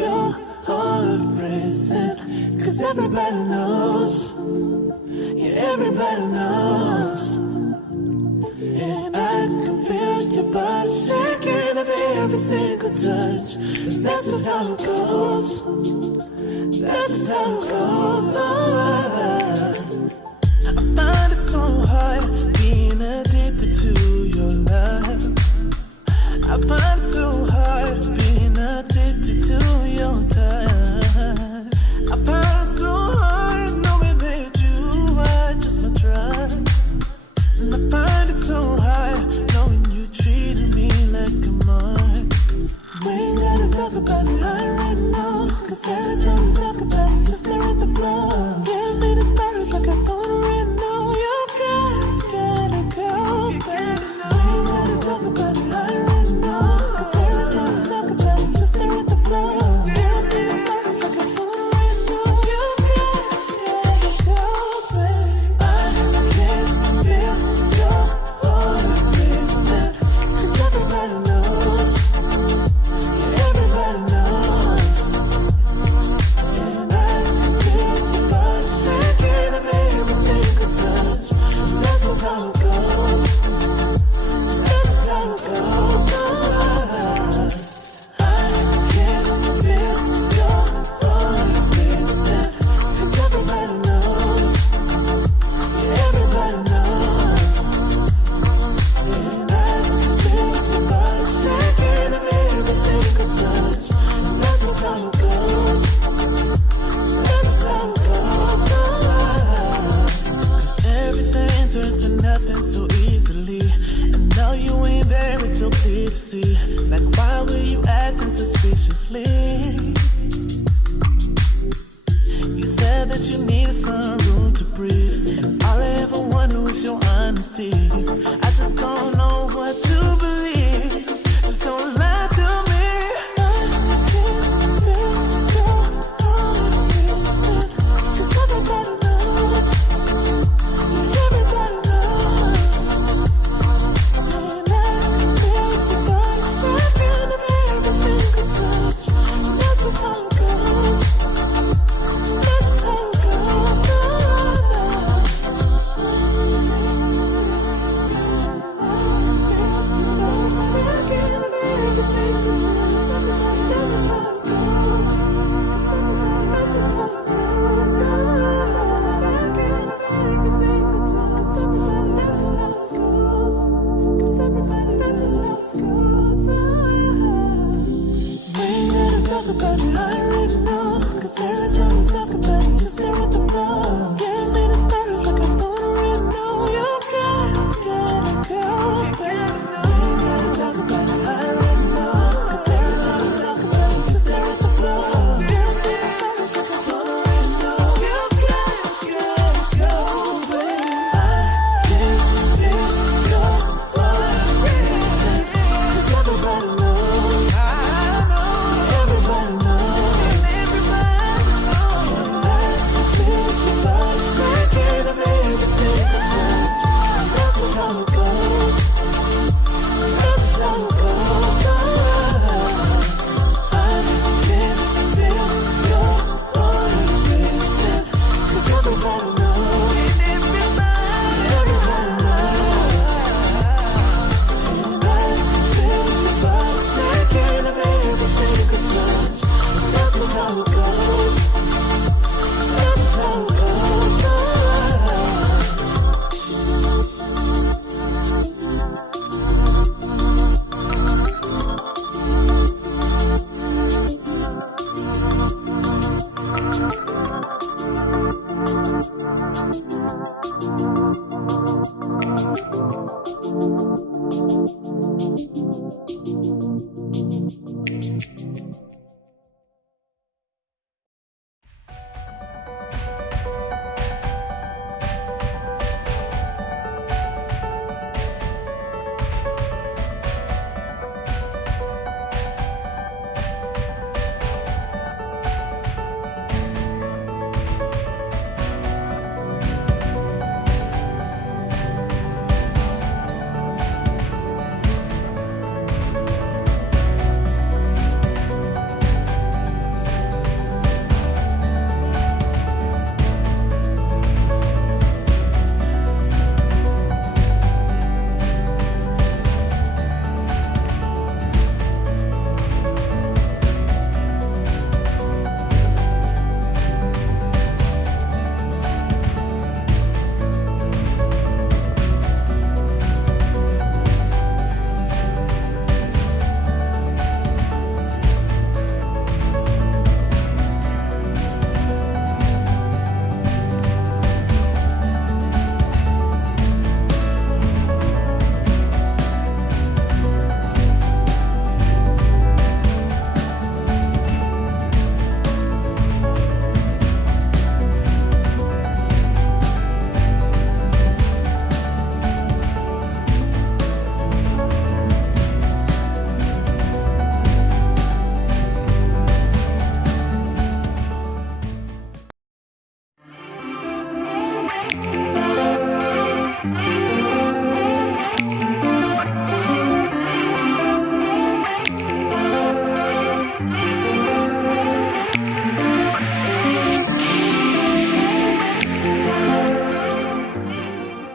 your heart racing. Cause everybody knows, yeah, everybody knows. And I can feel your body shaking every single touch. That's just how it goes. That's just how it goes. I find it so hard being addicted to your love. I find it so hard being addicted to your touch. I find it so hard knowing that you are just my drug. And I find it so hard knowing you treated me like a mark. We ain't gotta talk about it right now. Cause every time we talk about it, you stare at the floor. Give me the stars like I thought right now. You gotta go, baby. We ain't gotta talk about it right now. Cause every time we talk about it, you stare at the floor. Give me the stars like I thought right now. You gotta go, baby. I can feel your heart racing. Cause everybody knows. Yeah, everybody knows. And I can feel your body shaking every single touch. That's just how it goes. That's just how it goes. I can feel your heart racing. Cause everybody knows. Yeah, everybody knows. And I can feel your body shaking every single touch. That's just how it goes. That's just how it goes. Cause everything turned to nothing so easily. And now you ain't there, it's so clear to see. Like why were you acting suspiciously? You said that you needed some room to breathe. And all I ever wanted was your honesty. I just don't know what to believe. Just don't lie to me. I can feel your heart racing. Cause everybody knows. Yeah, everybody knows. And I can feel your body shaking every single touch. That's just how it goes. That's just how it goes. We ain't gotta talk about it right now. Cause every time we talk about it, you stare at the floor. Give me the stars like I thought right now. You gotta go, baby. We ain't gotta talk about it right now. Cause every time we talk about it, you stare at the floor. Give me the stars like I thought right now. You gotta go, baby. I can feel your heart racing. Cause everybody knows. Everybody knows. And I can feel your body shaking every single time. That's just how it goes. That's just how it goes. I can feel your heart racing. Cause everybody knows. Everybody knows. And I can feel your body shaking every single time. That's just how it goes. That's just how it goes.